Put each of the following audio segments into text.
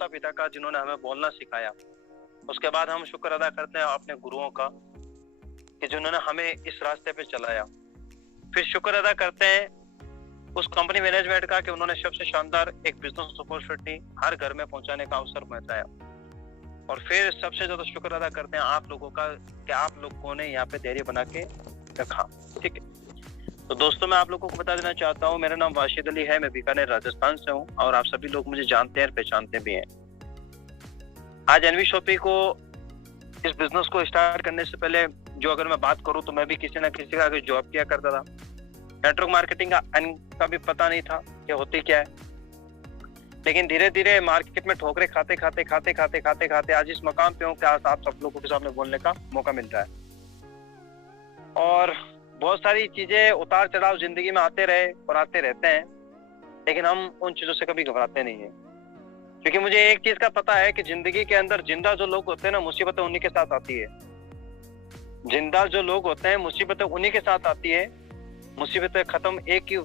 माता पिता का जिन्होंने हमें बोलना सिखाया। उसके बाद हम शुक्र अदा करते हैं अपने गुरुओं का कि जिन्होंने हमें इस रास्ते पे चलाया। फिर शुक्र अदा करते हैं उस कंपनी मैनेजमेंट का कि उन्होंने सबसे शानदार एक बिजनेस अपॉर्चुनिटी हर घर में पहुंचाने का अवसर पहुंचाया। और फिर सबसे ज्यादा शुक्र अदा करते हैं आप लोगों का कि आप लोगों ने यहाँ पे धैर्य बना के रखा। ठीक है, तो दोस्तों मैं आप लोगों को बता देना चाहता हूँ, मेरा नाम वाशिद अली है, मैं बीकानेर राजस्थान से हूँ और आप सभी लोग मुझे जानते हैं, पहचानते भी हैं। आज एनवी शॉपी को इस बिजनेस को स्टार्ट करने से पहले जो अगर मैं बात करूँ तो मैं भी किसी ना किसी का आगे जॉब किया करता था। नेटवर्क मार्केटिंग का भी पता नहीं था कि होती क्या है, लेकिन धीरे धीरे मार्केट में ठोकरे खाते खाते खाते खाते खाते खाते आज इस मकाम पे हूँ कि आज आप सब लोगों के सामने बोलने का मौका मिल रहा है। और बहुत सारी चीजें उतार चढ़ाव जिंदगी में आते रहे और आते रहते हैं, लेकिन हम उन चीजों से कभी घबराते नहीं है, क्योंकि मुझे एक चीज का पता है कि जिंदगी के अंदर जिंदा जो लोग होते हैं ना, मुसीबतें उन्हीं के साथ आती है। जिंदा जो लोग होते हैं मुसीबतें उन्हीं के साथ आती है। मुसीबतें खत्म एक ही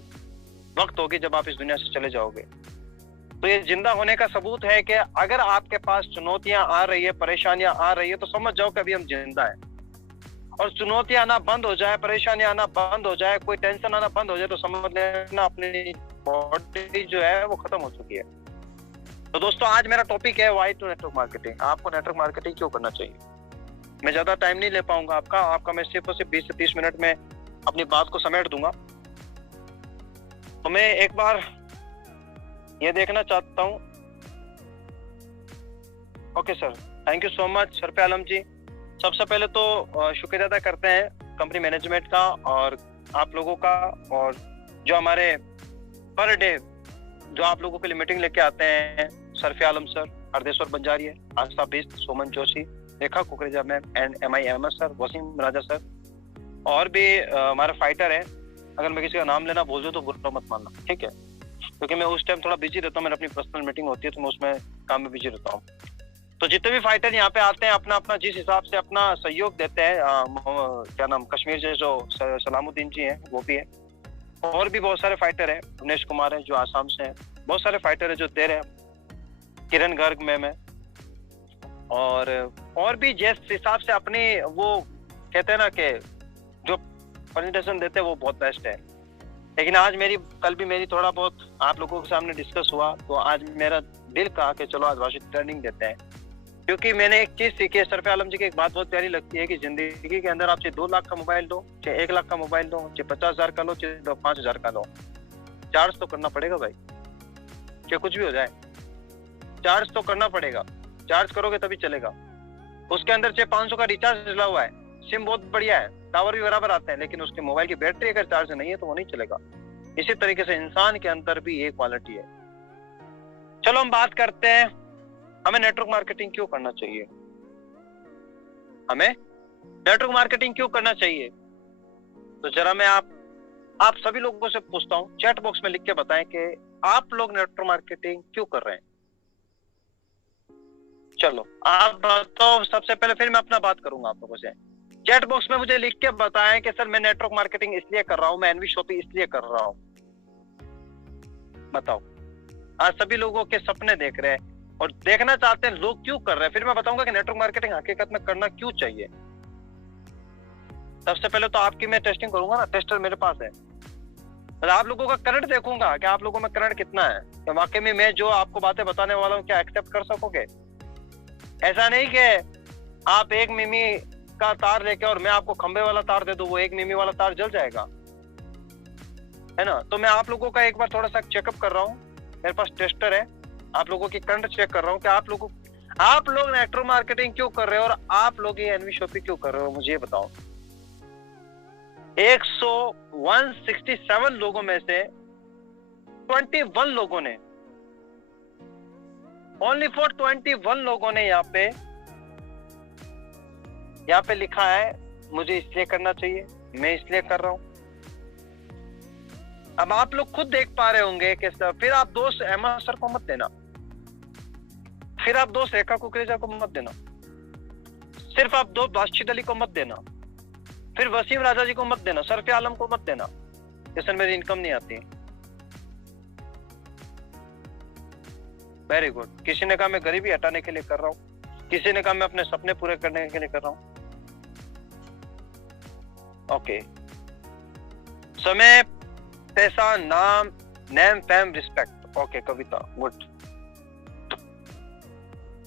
वक्त होगी जब आप इस दुनिया से चले जाओगे। तो ये जिंदा होने का सबूत है कि अगर आपके पास चुनौतियां आ रही है, परेशानियां आ रही है, तो समझ जाओ कि अभी हम जिंदा है। और चुनौतियां आना बंद हो जाए, परेशानियां आना बंद हो जाए, कोई टेंशन आना बंद हो जाए, तो समझ लेना अपनी बॉडी जो है वो खत्म हो चुकी है। तो दोस्तों आज मेरा टॉपिक है वाई टू नेटवर्क मार्केटिंग। आपको नेटवर्क मार्केटिंग क्यों करना चाहिए। मैं ज्यादा टाइम नहीं ले पाऊंगा आपका मैं सिर्फ 20 से 30 मिनट में अपनी बात को समेट दूंगा। तो मैं एक बार ये देखना चाहता हूँ। Okay sir, thank you so much Sharfe Alam ji. सबसे पहले तो शुक्रिया अदा करते हैं कंपनी मैनेजमेंट का और आप लोगों का, और जो हमारे पर डे जो आप लोगों के लिए मीटिंग लेके आते हैं, Sharfe Alam sir, Hardeshwar Banjari, Aastha Bisht, Soman Joshi, Rekha Kukreja ma'am and MI sir, Wasim Raja sir, और भी हमारा फाइटर है। अगर मैं किसी का नाम लेना बोल दूं तो बुरा मत मानना, ठीक है, क्योंकि मैं उस टाइम थोड़ा बिजी रहता हूँ, मेरी अपनी पर्सनल मीटिंग होती है तो मैं उसमें काम में बिजी रहता हूँ। तो जितने भी फाइटर यहाँ पे आते हैं अपना अपना जिस हिसाब से अपना सहयोग देते हैं, क्या नाम, कश्मीर से जो सलामुद्दीन जी हैं वो भी है, और भी बहुत सारे फाइटर हैं, दिनेश कुमार है जो आसाम से हैं, बहुत सारे फाइटर है जो दे रहे हैं, किरण गर्ग मैम है, और भी जिस हिसाब से अपनी वो कहते हैं ना कि जो प्रेजेंटेशन देते हैं वो बहुत बेस्ट है। लेकिन आज कल भी मेरी थोड़ा बहुत आप लोगों के सामने डिस्कस हुआ, तो आज मेरा दिल कहा कि चलो आज वाशिद ट्रेनिंग देते हैं, क्योंकि मैंने एक चीज सीखी है। शरफे आलम जी की एक बात बहुत प्यारी लगती है कि जिंदगी के अंदर आप चाहे 2 लाख का मोबाइल दो, चाहे 1 लाख का मोबाइल दो, चाहे 50,000 का लो, चाहे 5,000 का लो, चार्ज तो करना पड़ेगा भाई, चाहे कुछ भी हो जाए, चार्ज तो करना पड़ेगा। चार्ज करोगे तभी चलेगा। उसके अंदर चाहे 500 का रिचार्ज डला हुआ है, सिम बहुत बढ़िया है, टावर भी बराबर आते हैं, लेकिन उसके मोबाइल की बैटरी अगर चार्ज नहीं है तो वो नहीं चलेगा। इसी तरीके से इंसान के अंदर भी ये क्वालिटी है। चलो हम बात करते हैं, हमें नेटवर्क मार्केटिंग क्यों करना चाहिए। हमें नेटवर्क मार्केटिंग क्यों करना चाहिए, तो जरा मैं आप सभी लोगों से पूछता हूं, चैट बॉक्स में लिख के बताएं कि आप लोग नेटवर्क मार्केटिंग क्यों कर रहे हैं। चलो आप बताओ सबसे पहले, फिर मैं अपना बात करूंगा आप लोगों से। चैट बॉक्स में मुझे लिख के बताएं कि सर मैं नेटवर्क मार्केटिंग इसलिए कर रहा हूं, मैं एनवी शॉपी इसलिए कर रहा हूं। बताओ, आज सभी लोगों के सपने देख रहे हैं और देखना चाहते हैं लोग क्यों कर रहे हैं, फिर मैं बताऊंगा कि नेटवर्क मार्केटिंग हकीकत में करना क्यों चाहिए। सबसे पहले तो आपकी मैं टेस्टिंग करूंगा ना, टेस्टर मेरे पास है, और आप लोगों का करंट देखूंगा कि आप लोगों में करंट कितना है, तो वाकई में मैं जो आपको बातें बताने वाला हूँ क्या एक्सेप्ट कर सकोगे। ऐसा नहीं कि आप 1 मिमी का तार लेके और मैं आपको खंबे वाला तार दे दूं, वो 1 मिमी वाला तार जल जाएगा, है ना। तो मैं आप लोगों का एक बार थोड़ा सा चेकअप कर रहा हूँ, मेरे पास टेस्टर है, आप लोगों की करंट चेक कर रहा हूँ कि आप लोग नेटवर्क मार्केटिंग क्यों कर रहे हो और आप लोग ये एनवी शॉपी क्यों कर रहे हो, मुझे ये बताओ। 167 लोगों में से 21 लोगों ने, ओनली फॉर 21 लोगों ने यहाँ पे लिखा है मुझे इसलिए करना चाहिए, मैं इसलिए कर रहा हूं। अब आप लोग खुद देख पा रहे होंगे कि फिर आप दोस्त अहमद सर को मत देना, फिर आप दोस्त रेखा कुकरेजा को मत देना, सिर्फ आप दोस्त वाशिद अली को मत देना, फिर वसीम राजा जी को मत देना, शरफे आलम को मत देना, इससे मेरी इनकम नहीं आती। Very good. किसी ने कहा मैं गरीबी हटाने के लिए कर रहा हूँ, किसी ने कहा मैं अपने सपने पूरे करने के लिए कर रहा हूँ। ओके, समय, पैसा, नाम, नेम, फेम, रिस्पेक्ट। ओके कविता, गुड।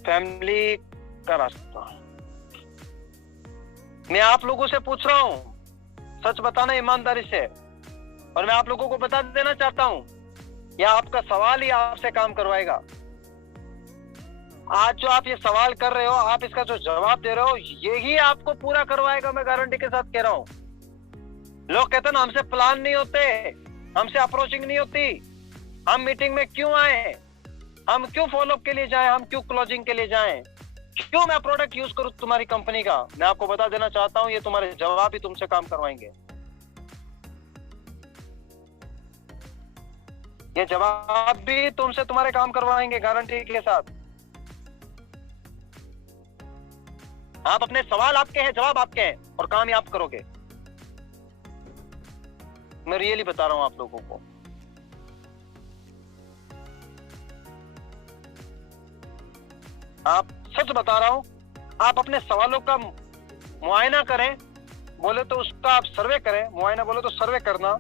फैमिली का रास्ता। मैं आप लोगों से पूछ रहा हूं, सच बताना ईमानदारी से, और मैं आप लोगों को बता देना चाहता हूं, या आपका सवाल ही आपसे काम करवाएगा। आज जो आप ये सवाल कर रहे हो, आप इसका जो जवाब दे रहे हो, यही आपको पूरा करवाएगा, मैं गारंटी के साथ कह रहा हूं। लोग कहते हैं ना हमसे प्लान नहीं होते, हमसे अप्रोचिंग नहीं होती, हम मीटिंग में क्यों आए, हम क्यों फॉलोअप के लिए जाएं, हम क्यों क्लोजिंग के लिए जाएं, क्यों मैं प्रोडक्ट यूज करूं तुम्हारी कंपनी का। मैं आपको बता देना चाहता हूं, ये तुम्हारे जवाब ही तुमसे काम करवाएंगे। ये जवाब भी तुमसे तुम्हारे काम करवाएंगे गारंटी के साथ। आप अपने सवाल आपके हैं, जवाब आपके हैं, और काम ही आप करोगे। मैं रियली बता रहा हूं आप लोगों को। आप सच बता रहा हूं, आप अपने सवालों का मुआयना करें, बोले तो उसका आप सर्वे करें, मुआयना बोले तो सर्वे करना।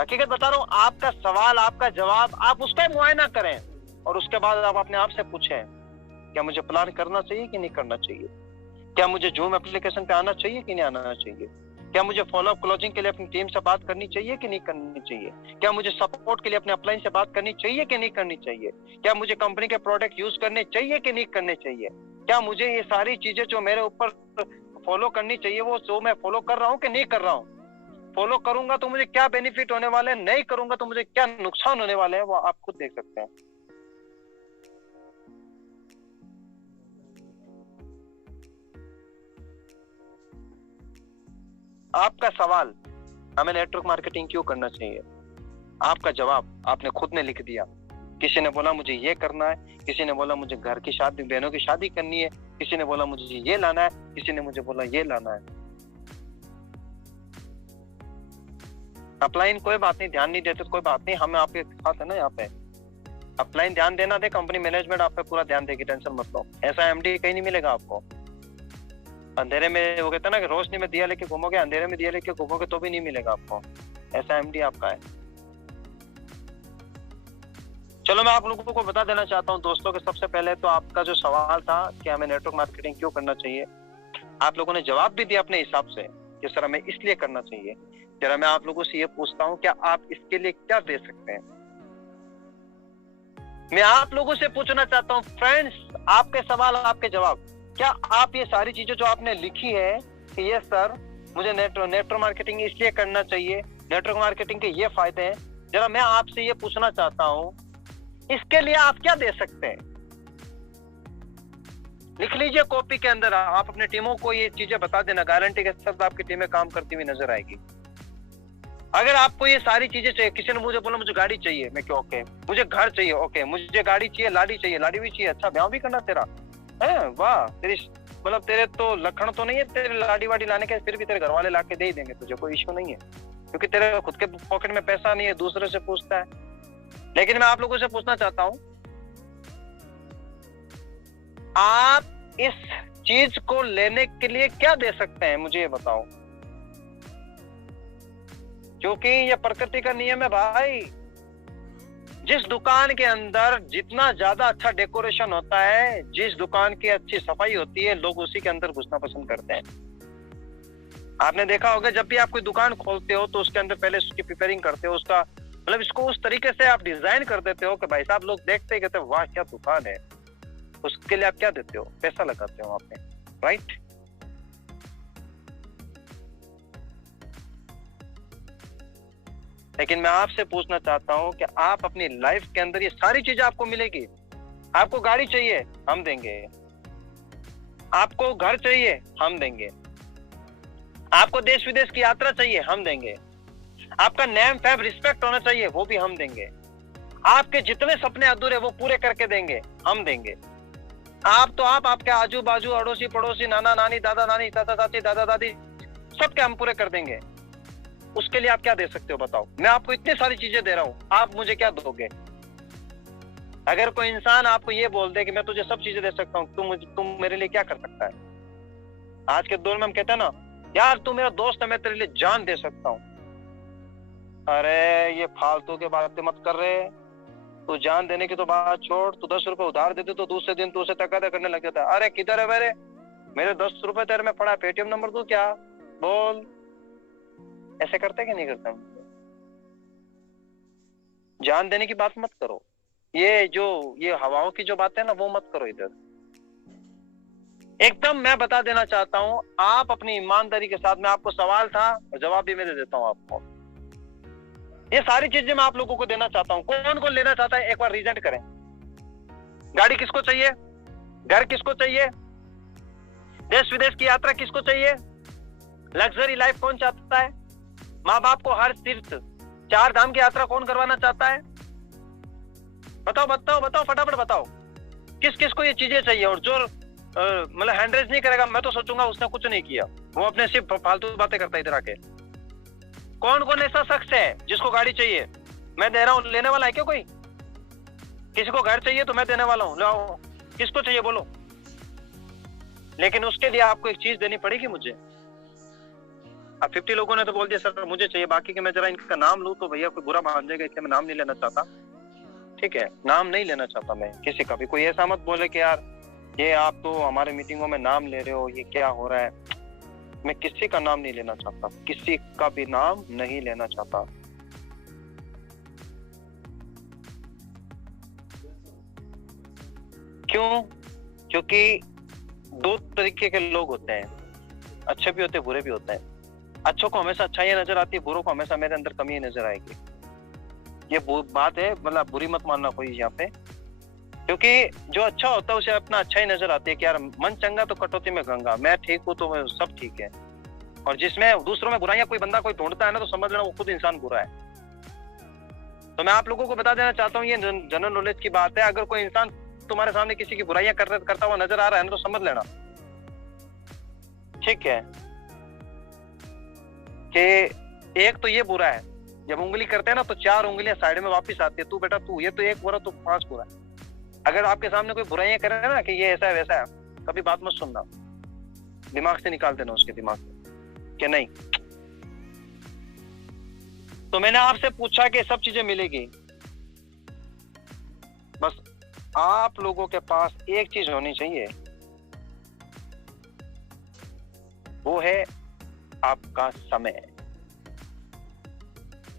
हकीकत बता रहा हूं, आपका सवाल, आपका जवाब, आप उसका मुआयना करें, और उसके बाद आप अपने आप से पूछें, क्या मुझे प्लान करना चाहिए कि नहीं करना चाहिए, क्या मुझे जूम एप्लीकेशन पे आना चाहिए कि नहीं आना चाहिए, क्या मुझे फॉलोअप क्लोजिंग के लिए अपनी टीम से बात करनी चाहिए कि नहीं करनी चाहिए, क्या मुझे सपोर्ट के लिए अपने अपलाइन से बात करनी चाहिए कि नहीं करनी चाहिए, क्या मुझे कंपनी के प्रोडक्ट यूज करने चाहिए कि नहीं करने चाहिए, क्या मुझे ये सारी चीजें जो मेरे ऊपर फॉलो करनी चाहिए, वो जो मैं फॉलो कर रहा हूँ कि नहीं कर रहा हूँ, फॉलो करूंगा तो मुझे क्या बेनिफिट होने वाले हैं, नहीं करूंगा तो मुझे क्या नुकसान होने वाले हैं, वो आप खुद देख सकते हैं। आपका सवाल, हमें नेटवर्क मार्केटिंग क्यों करना चाहिए, आपका जवाब आपने खुद ने लिख दिया। किसी ने बोला मुझे ये करना है, किसी ने बोला मुझे घर की शादी, बहनों की शादी करनी है, किसी ने बोला मुझे ये लाना है, किसी ने मुझे बोला ये लाना है। अपलाइन कोई बात नहीं, ध्यान नहीं देते तो कोई बात नहीं, हम आपके साथ है ना यहाँ पे। अपलाइन ध्यान देना दे, कंपनी मैनेजमेंट आप पे पूरा ध्यान देगी, टेंशन मत लो। ऐसा एमडी कहीं नहीं मिलेगा आपको। अंधेरे में, वो कहते हैं ना कि रोशनी में दिया लेके घूमोगे, अंधेरे में दिया लेके घूमोगे तो भी नहीं मिलेगा आपको। ऐसा एमडी आपका है। चलो मैं आप लोगों को बता देना चाहता हूँ दोस्तों कि सबसे पहले तो आपका जो सवाल था कि हमें नेटवर्क मार्केटिंग क्यों करना चाहिए, आप लोगों ने जवाब भी दिया अपने हिसाब से कि सर हमें इसलिए करना चाहिए। जरा मैं आप लोगों से ये पूछता हूँ, क्या आप इसके लिए क्या दे सकते हैं। मैं आप लोगों से पूछना चाहता हूँ फ्रेंड्स, आपके सवाल आपके जवाब, क्या आप ये सारी चीजें जो आपने लिखी है कि ये सर मुझे नेटवर्क मार्केटिंग इसलिए करना चाहिए, नेटवर्क मार्केटिंग के ये फायदे हैं, जरा मैं आपसे ये पूछना चाहता हूँ, इसके लिए आप क्या दे सकते हैं। लिख लीजिए कॉपी के अंदर, आप अपने टीमों को ये चीजें बता देना, गारंटी के साथ आपकी टीमें काम करती हुई नजर आएगी। अगर आपको ये सारी चीजें चाहिए, किसी ने मुझे बोला मुझे गाड़ी चाहिए, मैं क्यों ओके, मुझे घर चाहिए, ओके, मुझे गाड़ी चाहिए, लाड़ी चाहिए, लाड़ी भी चाहिए, अच्छा ब्याह भी करना तेरा है, वाह, तेरी मतलब तेरे तो लक्षण तो नहीं है तेरे लाड़ी वाड़ी लाने के, फिर भी तेरे घर वाले ला के दे ही देंगे तुझे, कोई इश्यू नहीं है, क्योंकि तेरे खुद के पॉकेट में पैसा नहीं है, दूसरे से पूछता है। लेकिन मैं आप लोगों से पूछना चाहता हूं, आप इस चीज को लेने के लिए क्या दे सकते हैं, मुझे ये बताओ, क्योंकि ये प्रकृति का नियम है भाई। जिस दुकान के अंदर जितना ज्यादा अच्छा डेकोरेशन होता है, जिस दुकान की अच्छी सफाई होती है, लोग उसी के अंदर घुसना पसंद करते हैं। आपने देखा होगा जब भी आप कोई दुकान खोलते हो तो उसके अंदर पहले उसकी प्रिपेयरिंग करते हो, उसका मतलब इसको उस तरीके से आप डिजाइन कर देते हो कि भाई साहब लोग देखते ही कहते हैं वाह क्या दुकान है। उसके लिए आप क्या देते हो, पैसा लगाते हो वहां पे, राइट। लेकिन मैं आपसे पूछना चाहता हूं कि आप अपनी लाइफ के अंदर ये सारी चीजें आपको मिलेगी। आपको गाड़ी चाहिए, हम देंगे। आपको घर चाहिए, हम देंगे। आपको देश विदेश की यात्रा चाहिए, हम देंगे। आपका नेम फैम रिस्पेक्ट होना चाहिए, वो भी हम देंगे। आपके जितने सपने अधूरे वो पूरे करके देंगे, हम देंगे। आप आपके आजू बाजू, अड़ोसी पड़ोसी, नाना नानी, दादा नानी, चाचा चाची, दादा दादी, सबके हम पूरे कर देंगे। उसके लिए आप क्या दे सकते हो बताओ? मैं आपको इतनी सारी चीजें दे रहा हूं, आप मुझे क्या दोगे? अगर कोई इंसान आपको ये बोल दे कि मैं तुझे सब चीजें दे सकता हूँ, तुम मेरे लिए क्या कर सकता है? आज के दौर में हम कहते हैं ना, यार तू मेरा दोस्त है, मैं तेरे लिए जान दे सकता हूँ। अरे ये फालतू की बातें मत कर रहे। तू जान देने की तो बात छोड़, तू 10 रुपए उधार दे दे तो दूसरे दिन तू उसे तकादा करने लग जाता है। अरे किधर है मेरे 10 रुपए तेरे में पड़ा, पेटीएम नंबर दूं क्या? बोल। ऐसे करते कि नहीं करते हम? जान देने की बात मत करो। ये हवाओं की जो बातें है ना, वो मत करो इधर। एकदम मैं बता देना चाहता हूं, आप अपनी ईमानदारी के साथ, में आपको सवाल था और जवाब भी मैं दे देता हूं आपको। ये सारी चीजें मैं आप लोगों को देना चाहता हूं। कौन कौन लेना चाहता है एक बार रिजेक्ट करें। गाड़ी किसको चाहिए? घर किसको चाहिए? देश विदेश की यात्रा किसको चाहिए? लग्जरी लाइफ कौन चाहता है? माँ बाप को हर तीर्थ 4 धाम की यात्रा कौन करवाना चाहता है? बताओ बताओ बताओ, फटाफट बताओ। किस किस को ये चीजें चाहिए? और जो मतलब हैंडरेज नहीं करेगा, मैं तो सोचूंगा उसने कुछ नहीं किया, वो अपने सिर्फ फालतू बातें करता है इधर आके। कौन कौन ऐसा शख्स है जिसको गाड़ी चाहिए? मैं दे रहा हूं, लेने वाला है क्या कोई? किसी को घर चाहिए तो मैं देने वाला हूं, लाओ। किसको चाहिए बोलो? लेकिन उसके लिए आपको एक चीज देनी पड़ेगी मुझे। अब 50 लोगों ने तो बोल दिया सर मुझे चाहिए, बाकी के मैं जरा इनका नाम लूं तो भैया कोई बुरा मान जाएगा, इसलिए मैं नाम नहीं लेना चाहता। ठीक है, नाम नहीं लेना चाहता मैं किसी का भी। कोई ऐसा मत बोले कि यार ये आप तो हमारे मीटिंगों में नाम ले रहे हो, ये क्या हो रहा है। मैं किसी का नाम नहीं लेना चाहता, किसी का भी नाम नहीं लेना चाहता। क्यों? क्योंकि 2 तरीके के लोग होते हैं, अच्छे भी होते हैं, बुरे भी होते हैं। अच्छों को हमेशा अच्छाई नजर आती है, बुरों को हमेशा मेरे अंदर कमी नजर आएगी। ये बात है, मतलब बुरी मत मानना कोई यहाँ पे। क्योंकि जो अच्छा होता है उसे अपना अच्छा ही नजर आती है कि यार मन चंगा तो कटौती में गंगा, मैं ठीक हूँ तो सब ठीक है। और जिसमें दूसरों में बुराइयां कोई बंदा कोई ढूंढता है ना, तो समझ लेना वो खुद इंसान बुरा है। तो मैं आप लोगों को बता देना चाहता हूँ, ये जनरल नॉलेज की बात है। अगर कोई इंसान तुम्हारे सामने किसी की बुराइयां करता हुआ नजर आ रहा है ना, तो समझ लेना ठीक है कि एक तो ये बुरा है, जब उंगली करते हैं ना तो 4 उंगलियां साइड में वापस आती है, तू बेटा तू, ये तो 1 बुरा तो 5 बुरा। अगर आपके सामने कोई बुराइयां करे ना कि ये ऐसा है वैसा है, कभी बात मत सुनना, दिमाग से निकाल देना उसके दिमाग से कि नहीं। तो मैंने आपसे पूछा कि सब चीजें मिलेगी, बस आप लोगों के पास एक चीज होनी चाहिए, वो है आपका समय।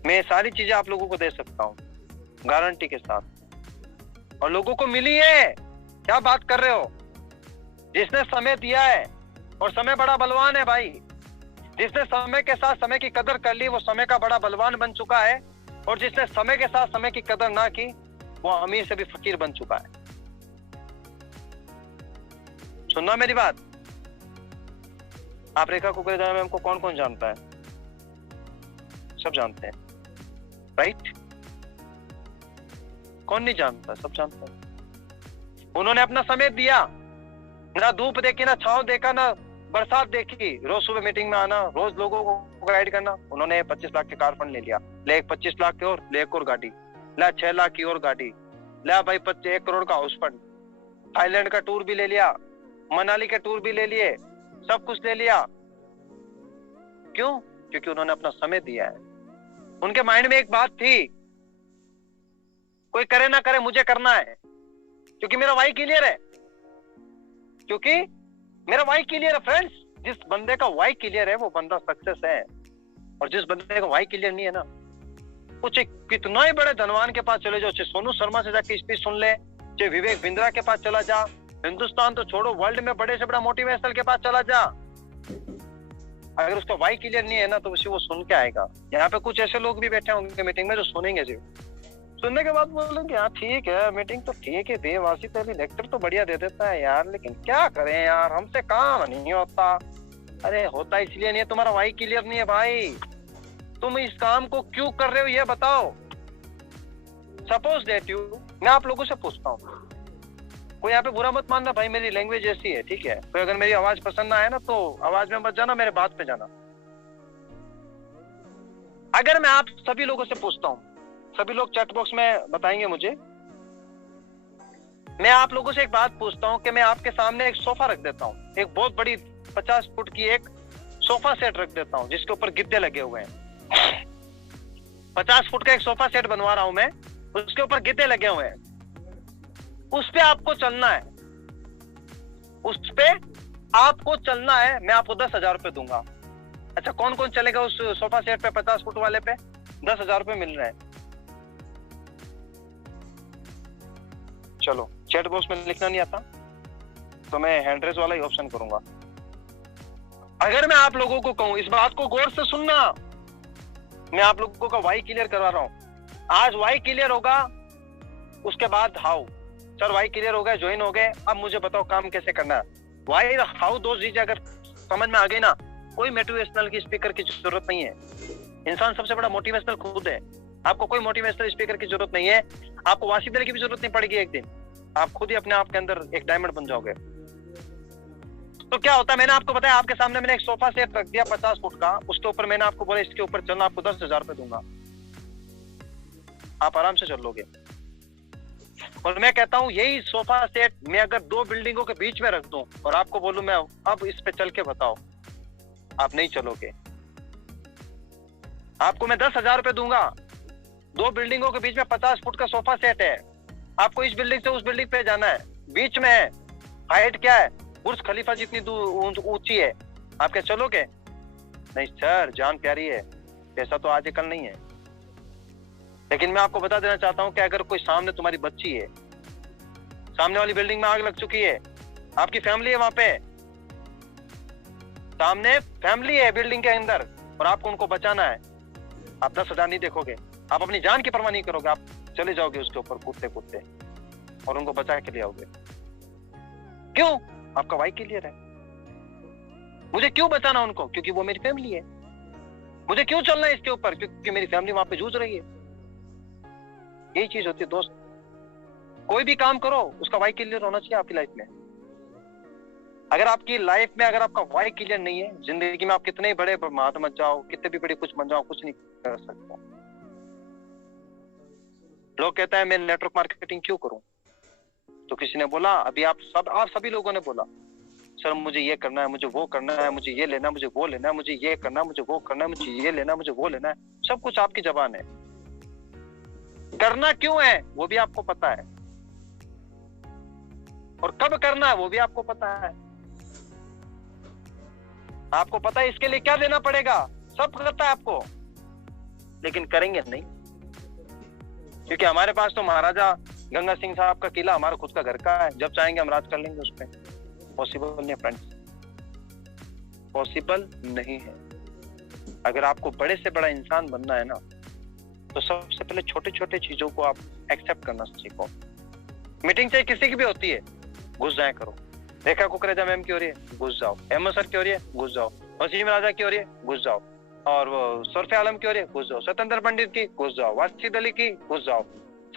मैं सारी चीजें आप लोगों को दे सकता हूं गारंटी के साथ, और लोगों को मिली है। क्या बात कर रहे हो? जिसने समय दिया है, और समय बड़ा बलवान है भाई, जिसने समय के साथ समय की कदर कर ली वो समय का बड़ा बलवान बन चुका है, और जिसने समय के साथ समय की कदर ना की वो अमीर से भी फकीर बन चुका है। सुनना मेरी बात। आप रेखा कुकरेजा मैम को कौन कौन जानता है? सब जानते हैं, राइट? कौन नहीं जानता? सब जानते हैं। उन्होंने अपना समय दिया, ना धूप देखी, ना छांव देखा, ना बरसात देखी, रोज सुबह मीटिंग में आना, रोज लोगों को गाइड करना। उन्होंने 25 लाख के कार फंड ले लिया, ले 25 लाख की और ले एक और गाड़ी, ले 6 लाख की और गाड़ी, ले भाई 1 करोड़ का हाउस फंड, थाईलैंड का टूर भी ले लिया, मनाली का टूर भी ले लिए, सब कुछ ले लिया। क्यों? क्योंकि उन्होंने अपना समय दिया है। उनके माइंड में एक बात थी, कोई करे ना करे मुझे करना है, क्योंकि मेरा वाई क्लियर है, क्योंकि मेरा वाई क्लियर है फ्रेंड्स। जिस बंदे का वाई क्लियर है वो बंदा सक्सेस है, और जिस बंदे का वाई क्लियर नहीं है ना, कुछ कितना ही बड़े धनवान के पास चले जाओ, चाहे सोनू शर्मा से जाके स्पीच सुन ले, चाहे विवेक बिंद्रा के पास चला जा, हिंदुस्तान तो छोड़ो वर्ल्ड में बड़े से बड़ा मोटिवेशनल के पास चला जा, अगर उसका वाई क्लियर नहीं है ना तो उसे वो सुन के आएगा। यहाँ पे कुछ ऐसे लोग भी बैठे होंगे मीटिंग में जो सुनेंगे, जो सुनने के बाद बोलेंगे हाँ ठीक है मीटिंग तो ठीक है, देवासी तो अभी लेक्चर तो बढ़िया दे देता है यार, लेकिन क्या करें यार हमसे काम नहीं होता। अरे होता इसलिए नहीं है, तुम्हारा वाई क्लियर नहीं है भाई। तुम इस काम को क्यों कर रहे हो ये बताओ। सपोज दैट यू, मैं आप लोगों से पूछता हूँ, कोई यहाँ पे बुरा मत मानना भाई, मेरी लैंग्वेज ऐसी है, ठीक है। कोई अगर मेरी आवाज पसंद ना आए ना तो आवाज में मत जाना, मेरे बात पे जाना। अगर मैं आप सभी लोगों से पूछता हूं, सभी लोग चैट बॉक्स में बताएंगे मुझे, मैं आप लोगों से एक बात पूछता हूं कि मैं आपके सामने एक सोफा रख देता हूं, एक बहुत बड़ी 50 फुट की एक सोफा सेट रख देता हूं जिसके ऊपर गिद्दे लगे हुए हैं। 50 फुट का एक सोफा सेट बनवा रहा हूं मैं, उसके ऊपर गिद्दे लगे हुए हैं, उस पे आपको चलना है, उस पे आपको चलना है। मैं आपको 10,000 रुपए दूंगा। अच्छा, कौन कौन चलेगा उस सोफा सेट पे? 50 फुट वाले पे 10,000 रुपए मिल रहे हैं। चलो, चैट बॉक्स में लिखना नहीं आता तो मैं हैंड रेज वाला ही ऑप्शन करूंगा। अगर मैं आप लोगों को कहूं, इस बात को गौर से सुनना, मैं आप लोगों का वाई क्लियर करवा रहा हूं। आज वाई क्लियर होगा, उसके बाद हाउ। सर वाई क्लियर हो गए, ज्वाइन हो गए, अब मुझे बताओ काम कैसे करना है। वाई हाउ दो चीजें अगर समझ में आ गई ना, कोई मोटिवेशनल की स्पीकर की जरूरत नहीं है। इंसान सबसे बड़ा मोटिवेशनल खुद है। आपको कोई मोटिवेशनल स्पीकर की जरूरत नहीं है, आपको वासिफ अली की भी जरूरत नहीं पड़ेगी। एक दिन आप खुद ही अपने आप के अंदर एक डायमंड बन जाओगे। तो क्या होता है, मैंने आपको बताया, आपके सामने मैंने एक सोफा सेट रख दिया 50 फुट का, उसके ऊपर मैंने आपको बोला इसके ऊपर चलना, आपको 10,000 रुपए दूंगा, आप आराम से चल लोगे। और मैं कहता हूं यही सोफा सेट मैं अगर 2 बिल्डिंगों के बीच में रख दूं और आपको बोलूं मैं अब इस पे चल के बताओ, आप नहीं चलोगे। आपको मैं 10,000 रुपए दूंगा, 2 बिल्डिंगों के बीच में 50 फुट का सोफा सेट है, आपको इस बिल्डिंग से उस बिल्डिंग पे जाना है, बीच में है, हाइट क्या है, बुर्ज खलीफा जितनी ऊंची है, आप क्या चलोगे? नहीं सर, जान प्यारी है, पैसा तो आज कल नहीं है। लेकिन मैं आपको बता देना चाहता हूं कि अगर कोई सामने तुम्हारी बच्ची है, सामने वाली बिल्डिंग में आग लग चुकी है, आपकी फैमिली है वहां पे, सामने फैमिली है बिल्डिंग के अंदर, और आपको उनको बचाना है, आप 10,000 नहीं देखोगे, आप अपनी जान की परवाह नहीं करोगे, आप चले जाओगे उसके ऊपर कूदते कूदते और उनको बचा के ले आओगे। क्यों? आपका वाई क्लियर है। मुझे क्यों बचाना उनको? क्योंकि वो मेरी फैमिली है। मुझे क्यों चलना है इसके ऊपर? क्योंकि मेरी फैमिली वहां पे जूझ रही है। यही चीज होती है दोस्त, कोई भी काम करो उसका वाई क्लियर होना चाहिए आपकी लाइफ में। अगर आपकी लाइफ में अगर आपका वाई क्लियर नहीं है, जिंदगी में आप कितने बड़े महात्मा जाओ, कितने भी बड़े कुछ बन जाओ, कुछ नहीं कर सकते। लोग कहते हैं मैं नेटवर्क मार्केटिंग क्यों करूं? तो किसी ने बोला, अभी आप सभी लोगों ने बोला, सर मुझे ये करना है, मुझे वो करना है, मुझे ये लेना है, मुझे वो लेना है, मुझे ये करना है, मुझे वो करना है, मुझे ये लेना है, मुझे वो लेना है। सब कुछ आपकी जबान है। करना क्यों है वो भी आपको पता है, और कब करना है वो भी आपको पता है। आपको पता है इसके लिए क्या देना पड़ेगा, सब पता है आपको, लेकिन करेंगे नहीं। क्योंकि हमारे पास तो महाराजा गंगा सिंह साहब का किला हमारा खुद का घर का है, जब चाहेंगे हम राज कर लेंगे उस पर। पॉसिबल नहीं है फ्रेंड्स, पॉसिबल नहीं है। अगर आपको बड़े से बड़ा इंसान बनना है ना, तो सबसे पहले छोटे छोटे चीजों को आप एक्सेप्ट करना सीखो। मीटिंग चाहे किसी की भी होती है, घुस जाए करो। रेखा कुकरेजा मैम की हो रही है, घुस जाओ। अहमद सर की हो रही है, घुस जाओ। वसीम राजा की हो रही है, घुस जाओ। और वो सरफे आलम की हो रही है, घुस जाओ। सतेंद्र पंडित की, घुस जाओ। वासिद अली की, घुस जाओ।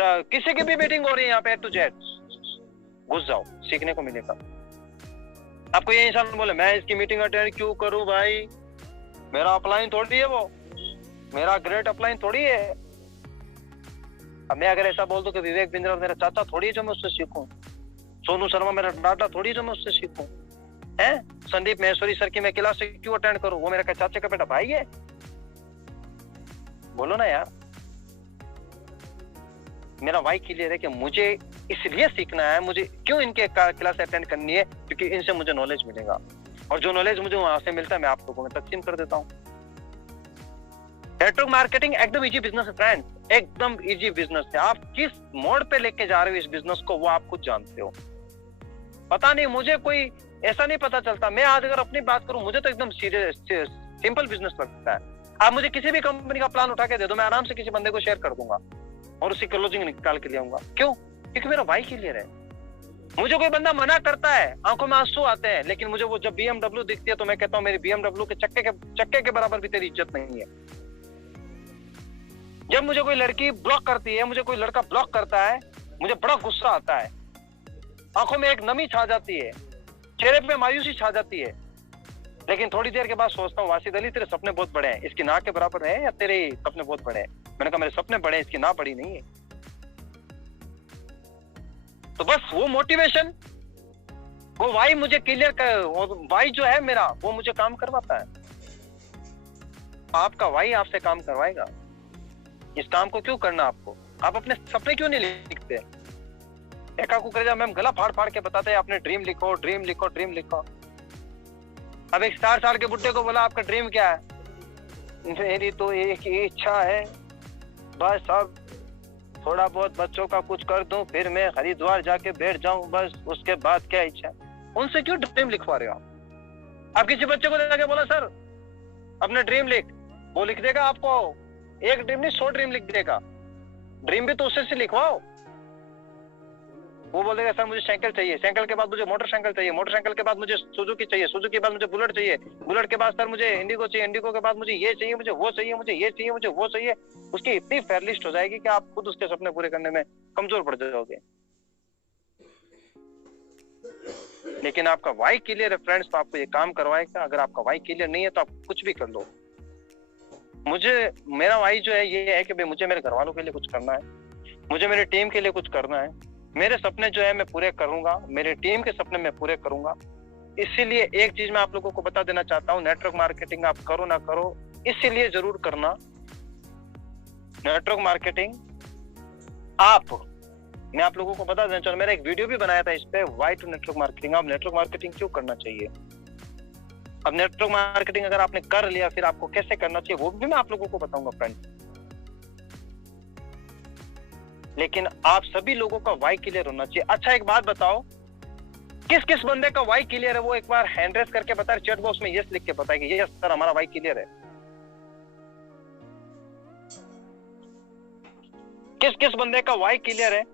किसी की भी मीटिंग हो रही है यहाँ पे, A to Z, घुस जाओ, सीखने को मिलेगा। आपको ये इंसान बोले मैं इसकी मीटिंग अटेंड क्यों करूं भाई, मेरा अपलाइन थोड़ी है वो, मेरा ग्रेट अपलाइन थोड़ी है। अब मैं अगर ऐसा बोल दूं कि विवेक बिंद्रा मेरा चाचा थोड़ी है जो मैं उससे सीखूं, सोनू शर्मा मेरा डाटा थोड़ी जो मैं उससे सीखूं, हैं? संदीप महेश्वरी सर की मैं क्लास से क्यों अटेंड करूं, वो मेरा चाचा का बेटा भाई है? बोलो ना यार। मेरा वाई क्लियर है कि मुझे इसलिए सीखना है, मुझे क्यों इनके क्लास अटेंड करनी है, क्योंकि इनसे मुझे नॉलेज मिलेगा, और जो नॉलेज मुझे वहां से मिलता है मैं आप लोगों में तकसीम कर देता हूँ। नेटवर्क मार्केटिंग एकदम इजी बिजनेस है फ्रेंड, एकदम इजी बिजनेस है। आप किस मोड पे लेके जा रहे हो इस बिजनेस को वो आप खुद जानते हो। पता नहीं, मुझे कोई ऐसा नहीं पता चलता। मैं आज अगर अपनी बात करूं, मुझे तो एकदम सीरियस सिंपल बिजनेस लगता है। आप मुझे किसी भी कंपनी का प्लान उठा के दे दो, मैं आराम से किसी बंदे को शेयर कर दूंगा और उसकी क्लोजिंग निकाल के ले आऊंगा। क्यों? क्योंकि मेरा वाई क्लियर है। मुझे कोई बंदा मना करता है, आंखों में आंसू आते हैं, लेकिन मुझे वो जब BMW दिखती है तो मैं कहता हूँ मेरी BMW के चक्के के बराबर भी तेरी इज्जत नहीं है। जब मुझे कोई लड़की ब्लॉक करती है, मुझे कोई लड़का ब्लॉक करता है, मुझे बड़ा गुस्सा आता है, आंखों में एक नमी छा जाती है, चेहरे पे मायूसी छा जाती है, लेकिन थोड़ी देर के बाद सोचता हूँ वासिद अली तेरे सपने बहुत बड़े हैं, इसकी नाक के बराबर है या तेरे सपने बहुत बड़े हैं? मैंने कहा मेरे सपने बड़े हैं, इसकी नाक बड़ी नहीं है। तो बस वो मोटिवेशन, वो वाई मुझे क्लियर कर, वाई जो है मेरा वो मुझे काम करवाता है। आपका वाई आपसे काम करवाएगा। इस काम को क्यों करना आपको? आप अपने सपने क्यों नहीं लिखते? एका कुकरेजा मैम गला फाड़ फाड़ के बताते हैं आपने ड्रीम लिखो, ड्रीम लिखो, ड्रीम लिखो। अब एक 4 साल के बुड्ढे को बोला आपका ड्रीम क्या है? मेरी तो एक ही इच्छा है, बस अब थोड़ा बहुत बच्चों का कुछ कर दूं, फिर मैं हरिद्वार जाके बैठ जाऊं, बस उसके बाद क्या इच्छा? उनसे क्यों ड्रीम लिखवा रहे हो आप? किसी बच्चे को जाके बोला सर अपने ड्रीम लिख, वो लिख देगा आपको एक ड्रीम नहीं 100 ड्रीम लिख देगा। ड्रीम भी तो उससे से लिखवाओ। वो बोलेगा सर मुझे साइकिल चाहिए, साइकिल के बाद मुझे मोटरसाइकिल चाहिए, मोटरसाइकिल के बाद मुझे सुजुकी चाहिए, सुजुकी के बाद मुझे बुलेट चाहिए, बुलेट के बाद सर मुझे इंडिगो चाहिए, इंडिगो के बाद मुझे ये चाहिए, मुझे वो चाहिए, मुझे ये चाहिए, मुझे वो चाहिए। उसकी इतनी फेयर लिस्ट हो जाएगी कि आप खुद उसके सपने पूरे करने में कमजोर पड़ जाओगे। लेकिन आपका वाई क्लियर है फ्रेंड्स, तो आपको ये काम करवाएगा। अगर आपका वाई क्लियर नहीं है तो आप कुछ भी कर लो। मुझे मेरा वाई जो है ये है कि भाई मुझे मेरे घर वालों के लिए कुछ करना है, मुझे मेरी टीम के लिए कुछ करना है, मेरे सपने जो है मैं पूरे करूंगा, मेरे टीम के सपने मैं पूरे करूंगा। इसीलिए एक चीज मैं आप लोगों को बता देना चाहता हूँ, नेटवर्क मार्केटिंग आप करो ना करो, इसीलिए जरूर करना नेटवर्क मार्केटिंग। मैं आप लोगों को बता देना चाहूँ, मैंने एक वीडियो भी बनाया था इस पे, वाई टू नेटवर्क मार्केटिंग। आप नेटवर्क मार्केटिंग क्यों करना चाहिए? अब नेटवर्क मार्केटिंग अगर आपने कर लिया फिर आपको कैसे करना चाहिए वो भी मैं आप लोगों को बताऊंगा फ्रेंड्स। लेकिन आप सभी लोगों का वाई क्लियर होना चाहिए। अच्छा एक बात बताओ, किस किस बंदे का वाई क्लियर है वो एक बार हैंड रेस करके बताए, चैट बॉक्स में यस लिख के बताए कि यस सर हमारा वाई क्लियर है। किस किस बंदे का वाई क्लियर है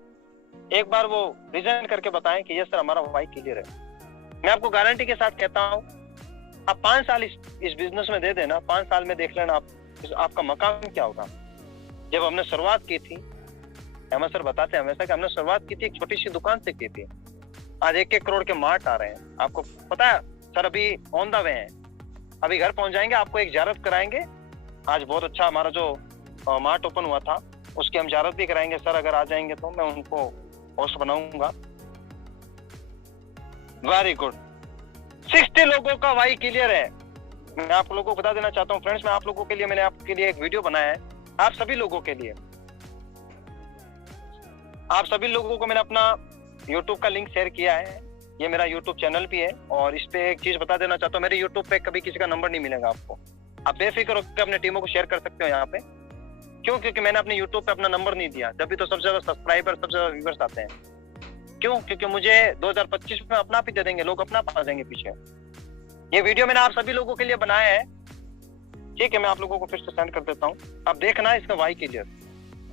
एक बार वो रीजन करके बताएं कि यस सर हमारा वाई क्लियर है। मैं आपको गारंटी के साथ कहता हूं, आप 5 साल इस बिजनेस में दे देना, 5 साल में देख लेना आपका मकाम क्या होगा। जब हमने शुरुआत की थी, अहमद सर बताते हैं हमेशा कि हमने शुरुआत की थी एक छोटी सी दुकान से की थी, आज 1-1 करोड़ के मार्ट आ रहे हैं। आपको पता है सर अभी ऑन द वे हैं, अभी घर पहुंच जाएंगे, आपको एक ज़ियारत कराएंगे। आज बहुत अच्छा हमारा जो मार्ट ओपन हुआ था उसकी हम ज़ियारत भी कराएंगे सर, अगर आ जाएंगे तो मैं उनको होस्ट बनाऊंगा। वेरी गुड, 60 लोगों का वाई क्लियर है। मैं आप लोगों को बता देना चाहता हूँ फ्रेंड्स, मैं आप लोगों के लिए मैंने आपके लिए एक वीडियो बनाया है, आप सभी लोगों के लिए। आप सभी लोगों को मैंने अपना YouTube का लिंक शेयर किया है, ये मेरा YouTube चैनल भी है। और इस पे एक चीज बता देना चाहता हूँ, मेरे YouTube पे कभी किसी का नंबर नहीं मिलेगा आपको, आप बेफिक्र होकर अपने टीमों को शेयर कर सकते हो यहाँ पे। क्यों? क्योंकि मैंने अपने YouTube पे अपना नंबर नहीं दिया, जब भी तो सबसे ज्यादा सब्सक्राइबर सबसे ज्यादा व्यूअर्स आते हैं। क्यों? क्योंकि मुझे 2025 में अपना भी दे देंगे लोग, अपना आ जाएंगे पीछे। ये वीडियो मैंने आप सभी लोगों के लिए बनाया है, ठीक है? मैं आप लोगों को फिर से सेंड कर देता हूँ, आप देखना इसका वाई क्लियर।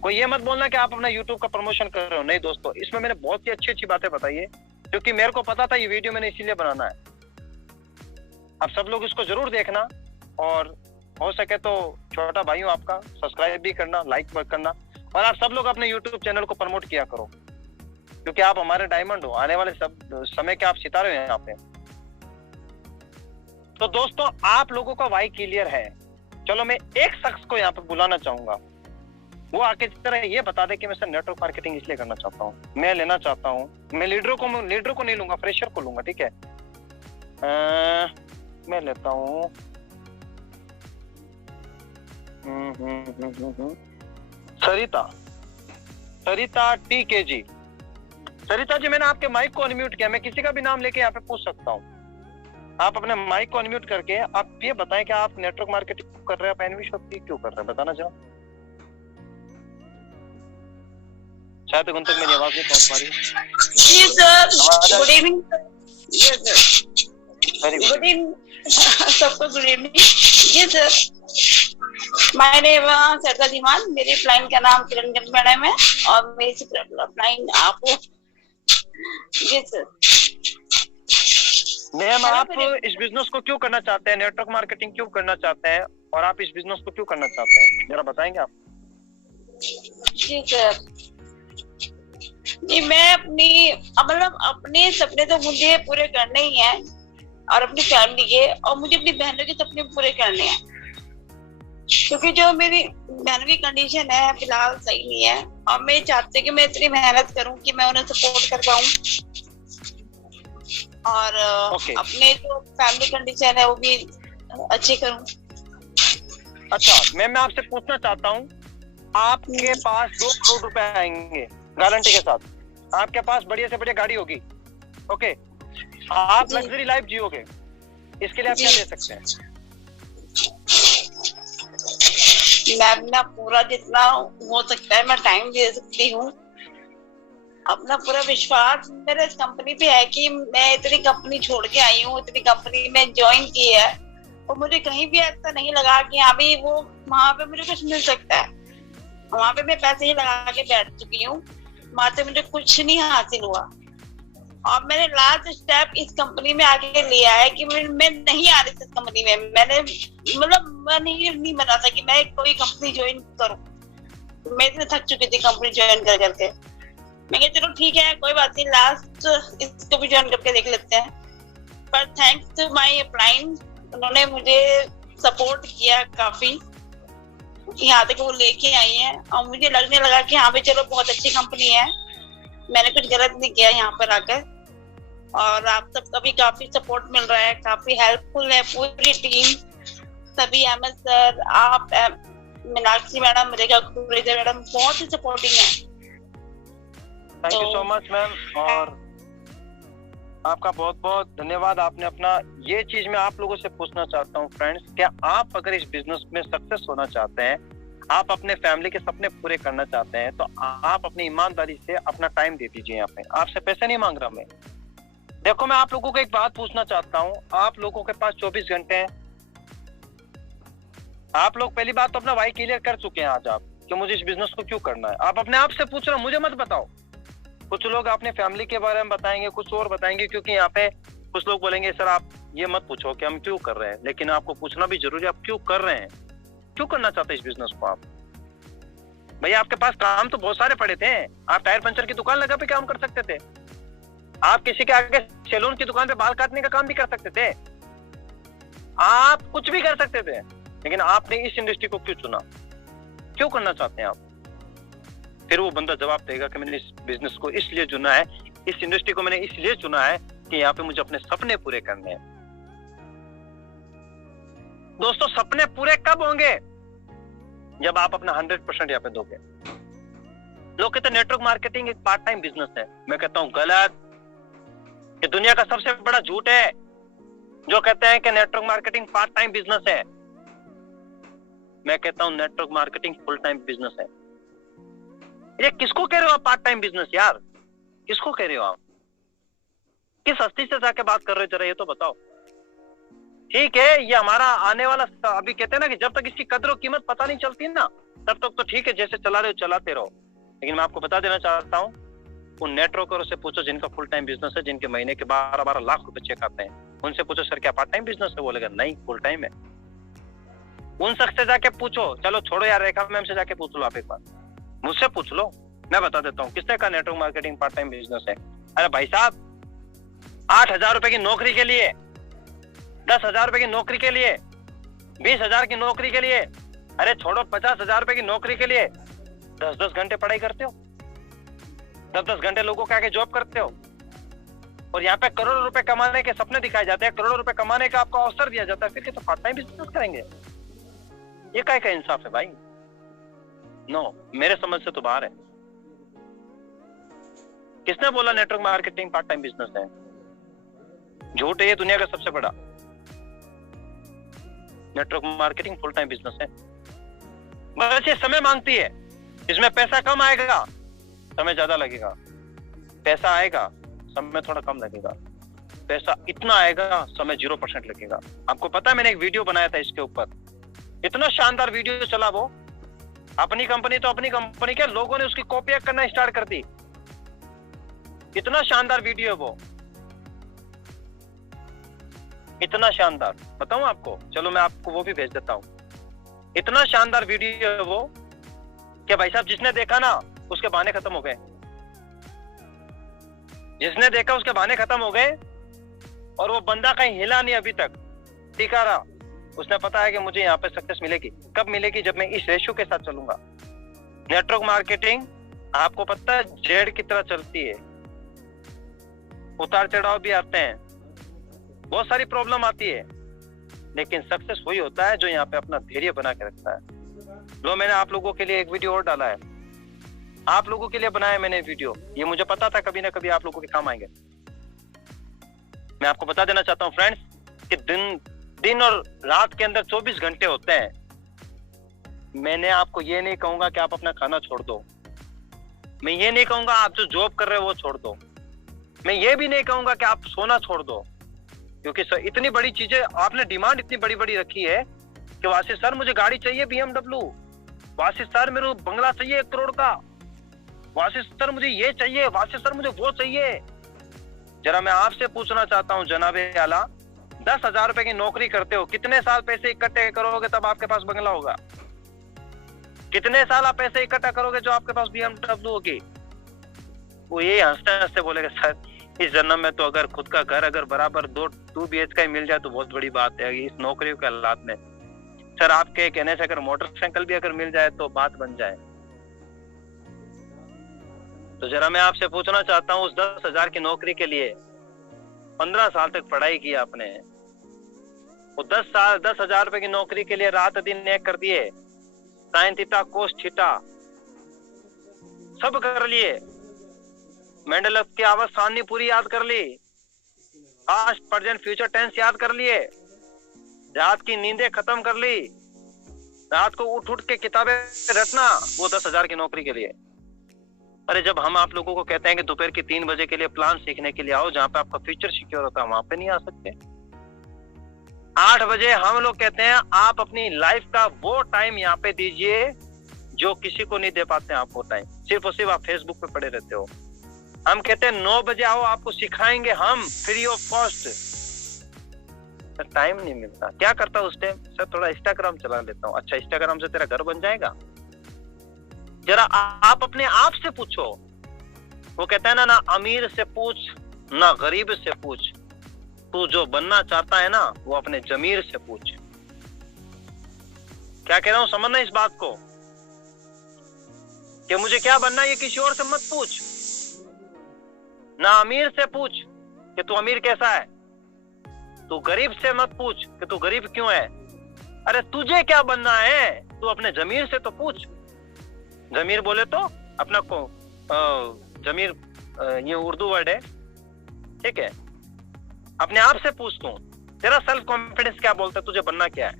कोई ये मत बोलना कि आप अपना YouTube का प्रमोशन कर रहे हो, नहीं दोस्तों, इसमें मैंने बहुत ही अच्छी अच्छी बातें बताई है, क्योंकि मेरे को पता था ये वीडियो मैंने इसीलिए बनाना है। आप सब लोग इसको जरूर देखना, और हो सके तो छोटा भाइयों आपका सब्सक्राइब भी करना, लाइक करना, और आप सब लोग अपने YouTube चैनल को प्रमोट किया करो, क्योंकि आप हमारे डायमंड हो, आने वाले सब समय के आप सितारे हो यहाँ पे। तो दोस्तों आप लोगों का वाई क्लियर है। चलो मैं एक शख्स को यहाँ पे बुलाना चाहूंगा, वो आके तरह ये बता दे कि मैं सर नेटवर्क मार्केटिंग इसलिए करना चाहता हूँ, मैं लेना चाहता हूँ। मैं लीडर को नहीं लूंगा, फ्रेशर को लूंगा, ठीक है? मैं लेता हूँ सरिता TKG। सरिता जी, मैंने आपके माइक को अनम्यूट किया, मैं किसी का भी नाम लेके यहाँ पे पूछ सकता हूँ। आप अपने माइक को अनम्यूट करके आप ये बताएं कि आप नेटवर्क मार्केटिंग कर रहे हैं, आप एनविशॉप क्यों कर रहे हैं, बताना जरा। शायद उन तक मेरी आवाज नहीं पहुंच पा रही। जी sir, good evening. Yes sir, very good evening सबको, गुड इवनिंग। जी sir, my name Sardar Diwan, मेरे क्लाइंट का नाम किरण मैडम है, और मेरी क्लाइंट आपको। जी सर मैम, आप इस बिजनेस को क्यों करना चाहते हैं, नेटवर्क मार्केटिंग क्यों करना चाहते हैं, और आप इस बिजनेस को क्यों करना चाहते हैं, जरा बताएंगे आप? जी सर, जी मैं अपने सपने तो मुझे पूरे करने ही हैं, और अपनी फैमिली के, और मुझे अपनी बहनों के सपने पूरे करने हैं, क्योंकि जो मेरी बहनों की कंडीशन है फिलहाल सही नहीं है, और मैं चाहती हूँ कि मैं इतनी मेहनत करूँ कि मैं उन्हें सपोर्ट कर पाऊँ, और अपने जो फैमिली कंडीशन है वो भी अच्छी करूँ। अच्छा मैं आपसे पूछना चाहता हूँ, आपके पास 2 करोड़ रुपए आएंगे गारंटी के साथ, आपके पास बढ़िया से बढ़िया गाड़ी होगी, ओके, आप लग्जरी लाइफ जियोगे, इसके लिए आप क्या दे सकते हैं? मैं अपना पूरा जितना हो सकता है मैं टाइम दे सकती हूँ, अपना पूरा विश्वास मेरे इस कंपनी पे है कि मैं इतनी कंपनी छोड़ के आई हूँ, इतनी कंपनी में ज्वाइन की है, और मुझे कहीं भी ऐसा नहीं लगा कि हाँ भी वो वहां पे मुझे कुछ मिल सकता है। वहां पे मैं पैसे ही लगा के बैठ चुकी हूँ, वहां से मुझे कुछ नहीं हासिल हुआ, और मैंने लास्ट स्टेप इस कंपनी में आगे लिया है कि मैं नहीं आ रही इस कंपनी में, मैंने मतलब मन ही नहीं बना था कि मैं कोई कंपनी ज्वाइन करूँ। मैं इतनी थक चुकी थी कंपनी ज्वाइन कर करके, मैं कहा चलो ठीक है कोई बात नहीं, लास्ट इसको भी ज्वाइन करके देख लेते हैं। पर थैंक्स टू माय अपलाइन, उन्होंने मुझे सपोर्ट किया काफी, यहाँ तक वो लेके आई है, और मुझे लगने लगा कि हाँ भाई चलो बहुत अच्छी कंपनी है, मैंने कुछ गलत नहीं किया यहाँ पर आकर, और आप सबका भी काफी सपोर्ट मिल रहा है, काफी हेल्पफुल है पूरी टीम, सभी अहमद सर, आप, मीनाक्षी मैडम, रेखा कुरेजा मैडम बहुत ही सपोर्टिंग है। Thank you so much ma'am, और आपका बहुत बहुत धन्यवाद। आपने अपना ये चीज मैं आप लोगों से पूछना चाहता हूँ फ्रेंड्स, क्या आप अगर इस बिजनेस में सक्सेस होना चाहते हैं, आप अपने फैमिली के सपने पूरे करना चाहते हैं, तो आप अपनी ईमानदारी से अपना टाइम दे दीजिए। यहाँ पे आपसे पैसे नहीं मांग रहा मैं। देखो मैं आप लोगों को एक बात पूछना चाहता हूँ, आप लोगों के पास 24 घंटे हैं, आप लोग पहली बात तो अपना वाई क्लियर कर चुके हैं आज आप कि मुझे इस बिजनेस को क्यों करना है। आप अपने आप से पूछ रहे हो, मुझे मत बताओ। कुछ लोग अपने फैमिली के बारे में बताएंगे, कुछ और बताएंगे, क्योंकि यहाँ पे कुछ लोग बोलेंगे सर आप ये मत पूछो कि हम क्यों कर रहे हैं, लेकिन आपको पूछना भी जरूरी है आप क्यों कर रहे हैं, क्यों करना चाहते हैं इस बिजनेस को आप। भैया आपके पास काम तो बहुत सारे पड़े थे, आप टायर पंचर की दुकान लगा पे काम कर सकते थे, आप किसी के आगे सैलून की दुकान पे बाल काटने का काम भी कर सकते थे, आप कुछ भी कर सकते थे, लेकिन आपने इस इंडस्ट्री को क्यों चुना, क्यों करना चाहते हैं आप? फिर वो बंदा जवाब देगा कि मैंने इस बिजनेस को इसलिए चुना है, इस इंडस्ट्री को मैंने इसलिए चुना है कि यहाँ पे मुझे अपने सपने पूरे करने हैं। दोस्तों सपने पूरे कब होंगे? जब आप अपना 100% यहाँ पे दोगे। लोग कहते हैं नेटवर्क मार्केटिंग एक पार्ट टाइम बिजनेस है, मैं कहता हूँ गलत। ये दुनिया का सबसे बड़ा झूठ है जो कहते हैं कि network marketing part time business है। मैं कहता हूँ network marketing full time business है। ये किसको कह रहे हो आप पार्ट टाइम बिजनेस यार? किसको कह रहे हो आप? किस हस्ती से जाके बात कर रहे हो जरा ये तो बताओ। ठीक है ये हमारा आने वाला, अभी कहते हैं ना कि जब तक इसकी कदर और कीमत पता नहीं चलती ना तब तक तो ठीक है, जैसे चला रहे हो चलाते रहो। लेकिन मैं आपको बता देना चाहता हूँ उन नेटवर्करों से पूछो जिनका फुल टाइम बिजनेस है, जिनके महीने के 12-12 लाख रुपए चेक आते हैं, उनसे पूछो सर क्या पार्ट टाइम बिजनेस है? बोलेगा नहीं फुल टाइम है। उन शख्स से जाके पूछो, चलो छोड़ो यार रेखा मैम से जाके पूछ लो, आप एक बार मुझसे पूछ लो, मैं बता देता हूँ किसने का network marketing part time business है। अरे भाई साहब 8,000 रुपए की नौकरी के लिए, 10,000 रुपए की नौकरी के लिए, 20,000 की नौकरी के लिए, अरे छोड़ो 50,000 रुपए की नौकरी के लिए 10-10 घंटे पढ़ाई करते हो, 10-10 घंटे लोगों के आगे जॉब करते हो, और यहाँ पे करोड़ों रुपए कमाने के सपने दिखाए जाते हैं, करोड़ों रुपए कमाने का आपको अवसर दिया जाता है, फिर तो पार्ट टाइम बिजनेस करेंगे? ये क्या का इंसाफ है भाई? नो, मेरे समझ से तो बाहर है। किसने बोला network marketing part time business है? झूठ है, ये दुनिया का सबसे बड़ा। Network marketing full time business है। बस ये समय मांगती है, इसमें पैसा कम आएगा, समय ज्यादा लगेगा, पैसा आएगा, समय थोड़ा कम लगेगा, पैसा इतना आएगा, समय 0% लगेगा। आपको पता है मैंने एक वीडियो बनाया था इसके ऊपर, इतना शानदार वीडियो चला वो, अपनी कंपनी तो अपनी कंपनी के लोगों ने उसकी कॉपी करना स्टार्ट कर दी। इतना शानदार वीडियो है वो, इतना शानदार, बताऊं आपको? चलो मैं आपको वो भी भेज देता हूं। इतना शानदार वीडियो है वो कि भाई साहब जिसने देखा ना उसके बहाने खत्म हो गए, जिसने देखा उसके बहाने खत्म हो गए। और वो बंदा कहीं हिला नहीं अभी तक, टिका रहा। उसने पता है कि मुझे यहाँ पे सक्सेस मिलेगी। कब मिलेगी? जब मैं इस रेशियो के साथ चलूंगा। नेटवर्क मार्केटिंग आपको पता है जेड की तरह चलती है, उतार चढ़ाव भी आते हैं, बहुत सारी प्रॉब्लम आती है, लेकिन सक्सेस वही होता है जो यहाँ पे अपना धैर्य बना के रखता है। लो, मैंने आप लोगों के लिए एक वीडियो और डाला है, आप लोगों के लिए बनाया मैंने वीडियो। ये मुझे पता था कभी ना कभी आप लोगों के काम आएंगे। मैं आपको बता देना चाहता हूँ फ्रेंड्स कि दिन और रात के अंदर 24 घंटे होते हैं। मैंने आपको ये नहीं कहूंगा कि आप अपना खाना छोड़ दो, मैं ये नहीं कहूंगा आप जो जॉब कर रहे हो वो छोड़ दो, मैं ये भी नहीं कहूंगा कि आप सोना छोड़ दो, क्योंकि इतनी बड़ी चीजें आपने डिमांड इतनी बड़ी बड़ी रखी है कि वासिफ सर मुझे गाड़ी चाहिए BMW, वासिफ सर मेरे को बंगला चाहिए 1 करोड़ का, वासिफ सर मुझे ये चाहिए, वासिफ सर मुझे वो चाहिए। जरा मैं आपसे पूछना चाहता हूँ जनाबे आला, 10,000 रुपए की नौकरी करते हो, कितने साल पैसे इकट्ठे करोगे तब आपके पास बंगला होगा? कितने साल आप पैसे इकट्ठा करोगे जो आपके पास BMW होगी? वो ये हंसते हंसते बोलेगा सर इस जन्म में तो अगर खुद का घर अगर बराबर 2 BH का ही मिल जाए तो बहुत बड़ी बात है इस नौकरियों के हालात में। सर आपके कहने से अगर मोटरसाइकिल भी अगर मिल जाए तो बात बन जाए। तो जरा मैं आपसे पूछना चाहता हूँ उस 10,000 की नौकरी के लिए 15 साल तक पढ़ाई की आपने, वो 10,000 रुपए की नौकरी के लिए रात दिन एक कर दिए, साइन थीटा कोस थीटा सब कर लिए, मेंडलेव की आवाज सारणी पूरी याद कर ली, पास्ट प्रेजेंट फ्यूचर टेंस याद कर लिए, रात की नींदें खत्म कर ली, रात को उठ के किताबें रटना, वो 10,000 की नौकरी के लिए। अरे जब हम आप लोगों को कहते हैं कि दोपहर के 3 बजे के लिए प्लान सीखने के लिए आओ जहां पे आपका फ्यूचर सिक्योर होता है, वहां पे नहीं आ सकते। 8 बजे हम लोग कहते हैं आप अपनी लाइफ का वो टाइम यहाँ पे दीजिए जो किसी को नहीं दे पाते हैं आप वो टाइम, सिर्फ और सिर्फ आप फेसबुक पे पड़े रहते हो। हम कहते हैं 9 बजे आओ आपको सिखाएंगे हम फ्री ऑफ कॉस्ट, टाइम नहीं मिलता। क्या करता उस टाइम? सर थोड़ा इंस्टाग्राम चला लेता हूँ। अच्छा इंस्टाग्राम से तेरा घर बन जाएगा? जरा आप अपने आप से पूछो। वो कहता है ना अमीर से पूछ ना गरीब से पूछ, तू जो बनना चाहता है ना वो अपने जमीर से पूछ। क्या कह रहा हूं समझना इस बात को कि मुझे क्या बनना है ये किसी और से मत पूछ। ना अमीर से पूछ कि तू अमीर कैसा है, तू गरीब से मत पूछ कि तू गरीब क्यों है। अरे तुझे क्या बनना है तू अपने जमीर से तो पूछ। जमीर बोले तो अपना को जमीर ये उर्दू वर्ड है, ठीक है। अपने आप से पूछ तू तेरा सेल्फ कॉन्फिडेंस क्या बोलता है, तुझे बनना क्या है।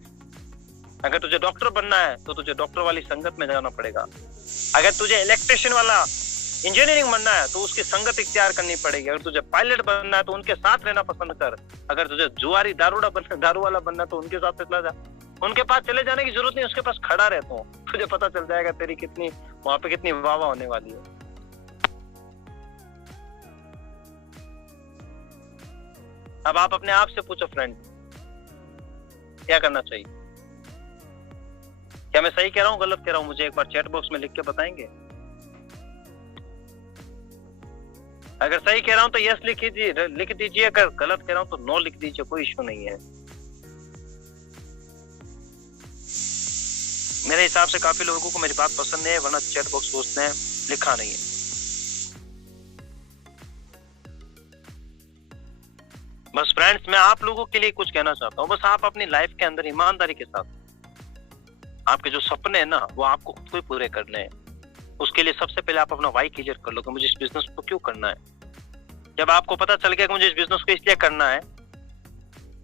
अगर तुझे डॉक्टर बनना है तो तुझे डॉक्टर वाली संगत में जाना पड़ेगा। अगर तुझे इलेक्ट्रिशियन वाला इंजीनियरिंग बनना है तो उसकी संगत इख्तियार करनी पड़ेगी। अगर तुझे पायलट बनना है तो उनके साथ रहना पसंद कर। अगर तुझे जुआरी दारू वाला बनना है तो उनके साथ चला जा। उनके पास चले जाने की जरूरत नहीं, उसके पास खड़ा रहता हूँ, तुझे पता चल जाएगा तेरी कितनी वहां पे कितनी वाह वाह होने वाली है। अब आप अपने आप से पूछो फ्रेंड क्या करना चाहिए। क्या मैं सही कह रहा हूँ गलत कह रहा हूँ? मुझे एक बार चैट बॉक्स में लिख के बताएंगे। अगर सही कह रहा हूं तो यस लिख दीजिए, अगर गलत कह रहा हूं तो नो लिख दीजिए, कोई इश्यू नहीं है। मेरे हिसाब से काफी लोगों को मेरी बात पसंद है, वरना चैट बॉक्स दोस्त ने लिखा नहीं है। बस फ्रेंड्स मैं आप लोगों के लिए कुछ कहना चाहता हूँ। बस आप अपनी लाइफ के अंदर ईमानदारी के साथ आपके जो सपने हैं ना वो आपको खुद को ही पूरे करने हैं। उसके लिए सबसे पहले आप अपना वाई क्लियर कर लो कि मुझे इस बिजनेस को क्यों करना है। जब आपको पता चल गया कि मुझे इस बिजनेस को इसलिए करना है,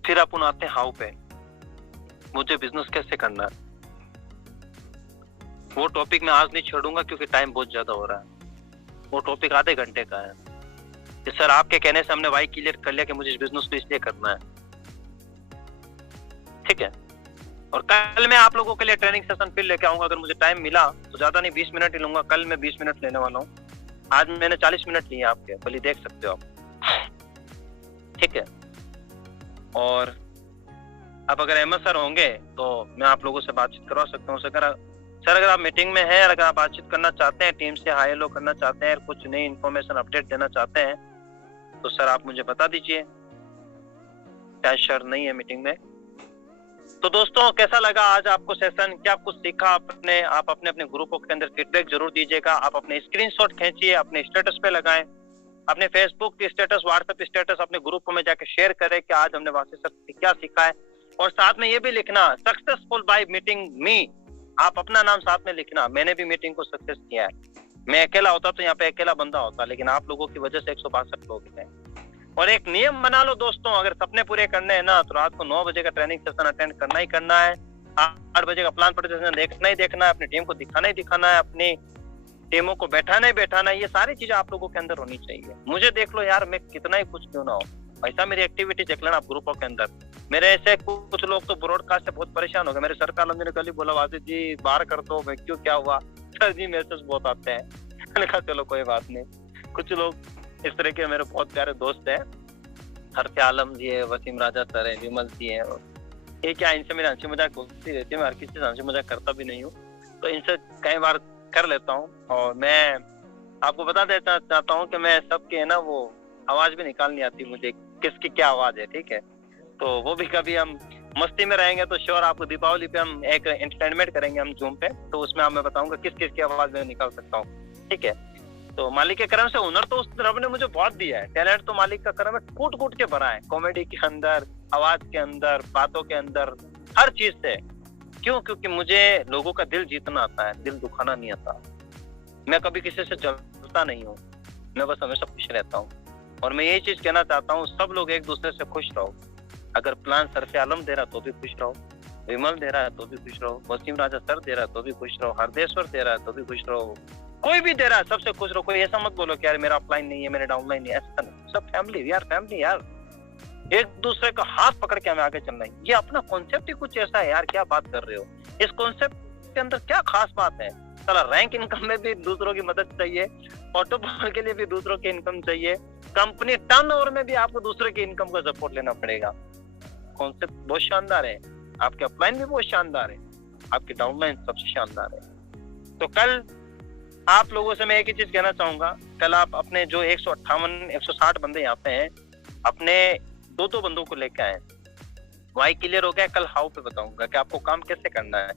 फिर अपन आते हैं हाउ पे, मुझे बिजनेस कैसे करना है। वो टॉपिक मैं आज नहीं छोड़ूंगा क्योंकि टाइम बहुत ज्यादा हो रहा है। वो टॉपिक आधे घंटे का है कि सर आपके कहने से हमने वाई क्लियर कर लिया कि मुझे इस बिजनेस को इसलिए करना है, ठीक है। और कल मैं आप लोगों के लिए ट्रेनिंग सेशन फिर लेके आऊंगा। अगर मुझे टाइम मिला तो ज्यादा नहीं 20 मिनट ही लूंगा। कल मैं 20 मिनट लेने वाला हूँ, आज मैंने 40 मिनट लिए आपके, भले देख सकते हो आप, ठीक है। और अब अगर अहमद सर होंगे तो मैं आप लोगों से बातचीत करवा सकता हूँ। सर अगर आप मीटिंग में हैं, अगर आप बातचीत करना चाहते हैं, टीम से हाई लो करना चाहते हैं, कुछ नई इन्फॉर्मेशन अपडेट देना चाहते हैं तो सर आप मुझे बता दीजिए। शायद सर नहीं है मीटिंग में। तो दोस्तों कैसा लगा आज आपको सेशन, क्या कुछ सीखा आपने? आप अपने अपने ग्रुपों के अंदर फीडबैक जरूर दीजिएगा। आप अपने स्क्रीनशॉट खींचिए, अपने स्टेटस पे लगाएं, अपने फेसबुक के स्टेटस, व्हाट्सएप स्टेटस अपने ग्रुप में जाके शेयर करें कि आज हमने वासी सर से क्या सीखा है। और साथ में ये भी लिखना सक्सेसफुल बाय मीटिंग मी, आप अपना नाम साथ में लिखना। मैंने भी मीटिंग को सक्सेस किया है। मैं अकेला होता तो यहाँ पे अकेला बंदा होता, लेकिन आप लोगों की वजह से 162 लोग हैं। और एक नियम बना लो दोस्तों, अगर सपने पूरे करने हैं ना तो रात को 9 बजे का ट्रेनिंग सेशन अटेंड करना ही करना है। 8 बजे का प्लान प्रेजेंटेशन देखना ही देखना है, अपनी टीम को दिखाना ही दिखाना है, अपनी टीमों को बैठाना ही बैठाना है। ये सारी चीजें आप लोगों के अंदर होनी चाहिए। मुझे देख लो यार, मैं कितना ही कुछ क्यों ना हो, ऐसा मेरी एक्टिविटी देख लेना आप ग्रुपों के अंदर। मेरे ऐसे कुछ लोग तो ब्रॉडकास्ट से बहुत परेशान हो गए। मेरे सर का आलम ने कल ही बोला, वाजिद जी बाहर कर दो। मैं क्यों, क्या हुआ? सर जी मैसेज बहुत आते हैं। मैंने कहा चलो कोई बात नहीं। कुछ लोग इस तरह के मेरे बहुत प्यारे दोस्त हैं, हरसे आलम जी है, वसीम राजा सर है, विमल जी है। ये क्या, इनसे मेरी हंसी मजाक होती रहती है। मैं हर किसी से हंसी मजाक करता भी नहीं हूँ, तो इनसे कई बार कर लेता हूँ। और मैं आपको बता देता चाहता हूँ कि मैं सबके है ना वो आवाज भी निकालनी आती मुझे, किसकी क्या आवाज है, ठीक है। तो वो भी कभी हम मस्ती में रहेंगे तो श्योर आपको दीपावली पे हम एक एंटरटेनमेंट करेंगे हम जूम पे, तो उसमें मैं बताऊंगा किस किस की आवाज में निकाल सकता हूँ, ठीक है। तो मालिक के करम से हुनर तो उस रब ने मुझे बहुत दिया है, टैलेंट तो मालिक का करम है, कूट कूट के भरा है, कॉमेडी के अंदर, आवाज के अंदर, बातों के अंदर, हर चीज से। क्यों? क्योंकि मुझे लोगों का दिल जीतना आता है, दिल दुखाना नहीं आता। मैं कभी किसी से जलता नहीं हूँ, मैं बस हमेशा खुश रहता हूँ। और मैं यही चीज कहना चाहता हूँ, सब लोग एक दूसरे से खुश रहो। अगर प्लान सर से आलम दे रहा तो भी खुश रहो, विमल दे रहा है तो भी खुश रहो, वसीम राजा सर दे रहा है तो भी खुश रहो, हरदेश्वर दे रहा है तो भी खुश रहो, कोई भी दे रहा है सबसे खुश रहो। कोई ऐसा मत बोलो कि यार मेरा अपलाइन नहीं है, मेरे डाउनलाइन नहीं है, ऐसा नहीं। सब फैमिली यार, फैमिली यार, एक दूसरे का हाथ पकड़ के हमें आगे चलना है। ये अपना कॉन्सेप्ट ही कुछ ऐसा है यार, क्या बात कर रहे हो? इस कॉन्सेप्ट के अंदर क्या खास बात है? चला रैंक इनकम में भी दूसरों की मदद चाहिए, ऑटोमोबाइल के लिए भी दूसरों की इनकम चाहिए, कंपनी टर्नओवर में भी आपको दूसरे की इनकम का सपोर्ट लेना पड़ेगा। कॉन्सेप्ट बहुत शानदार है, आपके अपलाइन भी बहुत शानदार है, आपके डाउनलाइन सबसे शानदार है। तो कल आप लोगों से मैं एक ही चीज कहना चाहूंगा, कल आप अपने जो 158-160 बंदे यहाँ पे हैं, अपने 2-2 बंदों को लेकर आए। वाई क्लियर हो गया, कल हाउ पे बताऊंगा कि आपको काम कैसे करना है।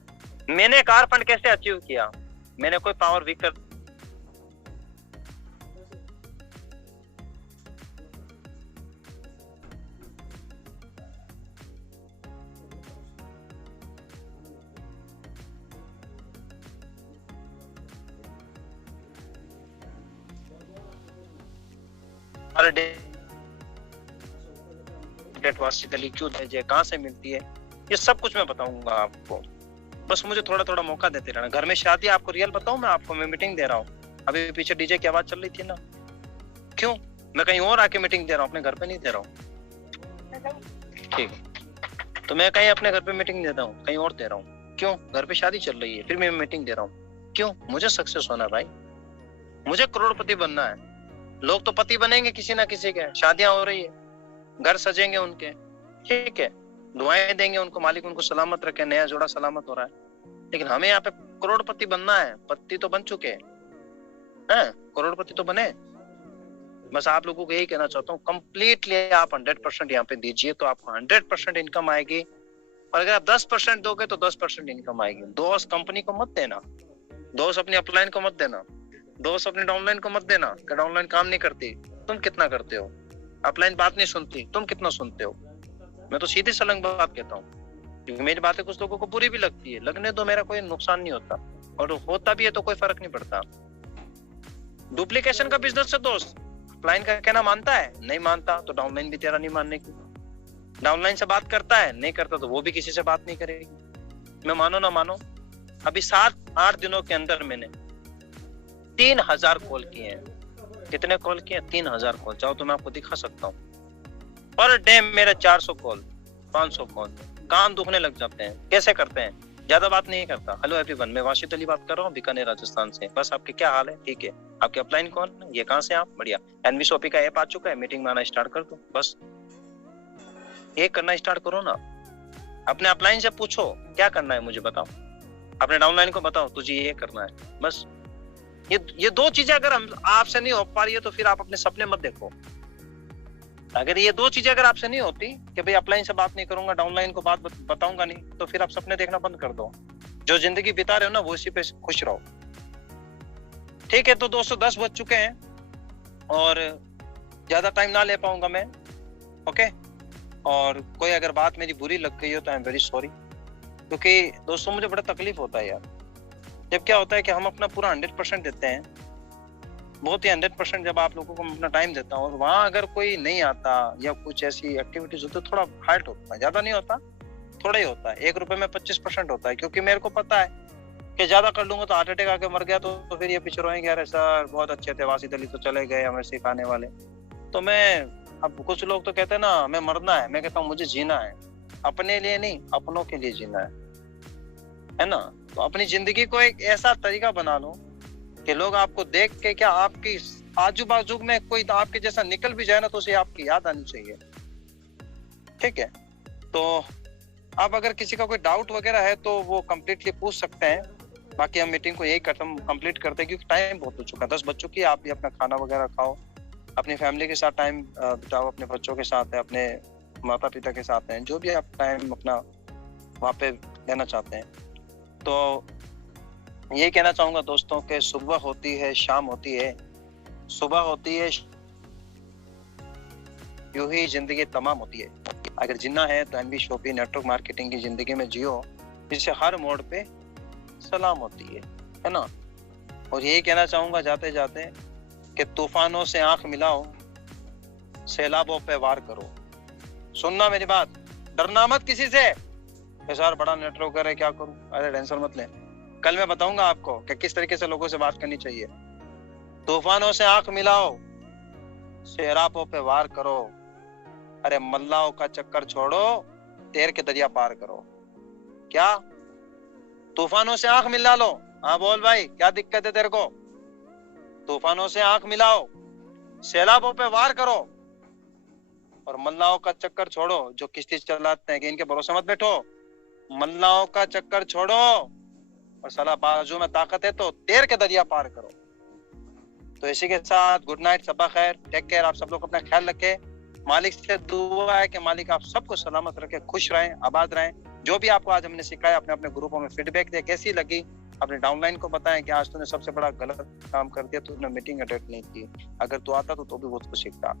मैंने कार फंड कैसे अचीव किया, मैंने कोई पावर वीकर पर डे वार्षिकली क्यों दीजिए, कहाँ से मिलती है, ये सब कुछ मैं बताऊंगा आपको। बस मुझे थोड़ा थोड़ा मौका देते रहना। घर में शादी, आपको रियल बताऊं मैं आपको, मैं मीटिंग दे रहा हूँ। अभी पीछे डीजे की आवाज चल रही थी ना, क्यों? मैं कहीं और आके मीटिंग दे रहा हूँ, अपने घर पे नहीं दे रहा हूँ, ठीक है। तो मैं कहीं अपने घर पे मीटिंग देता हूँ, कहीं और दे रहा हूँ, क्यों? घर पे शादी चल रही है, फिर मैं मीटिंग दे रहा हूँ, क्यों? मुझे सक्सेस होना भाई, मुझे करोड़पति बनना है। लोग तो पति बनेंगे किसी ना किसी के, शादियां हो रही है, घर सजेंगे उनके, ठीक है, दुआएं देंगे उनको, मालिक उनको सलामत रखे, नया जोड़ा सलामत हो रहा है। लेकिन हमें यहाँ पे करोड़पति बनना है। पति तो बन चुके हैं, करोड़पति तो बने। बस आप लोगों को यही कहना चाहता हूँ, कंप्लीटली आप 100% यहाँ पे दीजिए तो आपको 100% इनकम आएगी। और अगर आप 10% दोगे तो 10% इनकम आएगी। दोस्त कंपनी को मत देना, दोस्त अपनी अपलाइन को मत देना, दोस्त अपने डाउनलाइन को मत देना कि डाउनलाइन काम नहीं करती, तुम कितना करते हो, अपलाइन बात नहीं सुनती, तुम कितना सुनते हो। मैं तो सीधी सलंग बात कहता हूँ, क्योंकि मेरी बातें कुछ लोगों को बुरी भी लगती है, लगने दो, मेरा कोई नुकसान नहीं होता, और होता भी है तो कोई फर्क नहीं पड़ता। डुप्लीकेशन का बिजनेस है दोस्त, अपलाइन का कहना मानता है, नहीं मानता तो डाउनलाइन भी तेरा नहीं मानने की। डाउनलाइन से बात करता है, नहीं करता तो वो भी किसी से बात नहीं करेगी। मैं मानो ना मानो, अभी 7-8 दिनों के अंदर मैंने 3000 कॉल किए हैं। कितने कॉल किए? 3000 कॉल। चाहो तो मैं आपको दिखा सकता हूँ। पर डे मेरे 400 कॉल, 500 कॉल, कान दुखने लग जाते हैं। कैसे करते हैं? ज्यादा बात नहीं करता। हेलो एवरीवन, मैं वाशिद अली बात कर रहा हूँ बीकानेर राजस्थान से। बस आपके क्या हाल है? ठीक है। आपके अपलाइन कौन है? ये कहाँ से आप? बढ़िया। एनवी शॉपी का ऐप आ चुका है, मीटिंग में आना स्टार्ट कर दो। बस ये करना स्टार्ट करो ना। अपने अपलाइन से पूछो क्या करना है, मुझे बताओ। अपने डाउनलाइन को बताओ तुझे ये करना है। बस ये 2 चीजें अगर हम आपसे नहीं हो पा रही है तो फिर आप अपने सपने मत देखो। अगर ये दो चीजें अगर आपसे नहीं होती कि भाई अपलाइन से बात नहीं करूंगा, डाउनलाइन को बात बताऊंगा नहीं, तो फिर आप सपने देखना बंद कर दो। जो जिंदगी बिता रहे हो ना वो इसी पे खुश रहो। ठीक है, तो दोस्तों 10 बज चुके हैं और ज्यादा टाइम ना ले पाऊंगा मैं। ओके, और कोई अगर बात मेरी बुरी लग गई हो तो आई एम वेरी सॉरी, क्योंकि दोस्तों मुझे बड़ा तकलीफ होता है यार। जब क्या होता है कि हम अपना पूरा 100% देते हैं, बहुत ही 100% जब आप लोगों को अपना टाइम देता हूँ, और वहां अगर कोई नहीं आता या कुछ ऐसी एक्टिविटीज होती है, थोड़ा हार्ट होता है, ज्यादा नहीं होता, थोड़ा ही होता है। 1 रुपए में 25% होता है, क्योंकि मेरे को पता है कि ज्यादा कर लूंगा तो हार्ट अटैक आके मर गया तो फिर ये पीछे रोएंगे, अरे सर बहुत अच्छे थे वासिद अली तो चले गए हमें सिखाने वाले। तो मैं, अब कुछ लोग तो कहते हैं ना हमें मरना है, मैं कहता हूँ मुझे जीना है, अपने लिए नहीं अपनों के लिए जीना है ना। तो अपनी जिंदगी को एक ऐसा तरीका बना लो कि लोग आपको देख के, क्या आपकी आजू बाजू में कोई आपके जैसा निकल भी जाए ना तो उसे आपकी याद आनी चाहिए। ठीक है, तो अब अगर किसी का कोई डाउट वगैरह है तो वो कम्प्लीटली पूछ सकते हैं, बाकी हम मीटिंग को यही कंप्लीट करते हैं क्योंकि टाइम बहुत हो चुका है, 10 बज चुकी है। आप भी अपना खाना वगैरह खाओ, अपनी फैमिली के साथ टाइम बिताओ, अपने बच्चों के साथ है, अपने माता पिता के साथ हैं, जो भी आप टाइम अपना वहाँ पे लेना चाहते हैं। तो ये कहना चाहूंगा दोस्तों के सुबह होती है शाम होती है, सुबह होती है यूं ही जिंदगी तमाम होती है। अगर जीना है तो एमबी शॉपी नेटवर्क मार्केटिंग की जिंदगी में जियो, जिससे हर मोड़ पे सलाम होती है ना। और यही कहना चाहूंगा जाते जाते कि तूफानों से आंख मिलाओ, सैलाबों पे वार करो। सुनना मेरी बात, डरना मत किसी से। सर बड़ा नेटवर्क है क्या करूं, अरे टेंशन मत ले, कल मैं बताऊंगा आपको कि किस तरीके से लोगों से बात करनी चाहिए। तूफानों से आंख मिलाओ, सैलाबों पे वार करो, अरे मल्लाओं का चक्कर छोड़ो, तैर के दरिया पार करो। क्या तूफानों से आंख मिला लो? हाँ बोल भाई, क्या दिक्कत है तेरे को? तूफानों से आंख मिलाओ, सैलाबों पे वार करो, और मल्लाओं का चक्कर छोड़ो जो किश्ती चलाते हैं कि इनके भरोसे मत बैठो। मल्लाओं का चक्कर छोड़ो और साला बाजू में ताकत है तो तैर के दरिया पार करो। तो इसी के साथ गुड नाइट, सबा खैर, टेक केयर। आप सब लोग अपना ख्याल रखें। मालिक से दुआ है कि मालिक आप सबको सलामत रखे, खुश रहें, आबाद रहें। जो भी आपको आज हमने सिखाया अपने अपने ग्रुपों में फीडबैक दिया, कैसी लगी अपने डाउनलाइन को बताएं कि आज तूने सबसे बड़ा गलत काम कर दिया, तूने मीटिंग अटेंड नहीं की। अगर तू आता तो भी बहुत कुछ सीखता।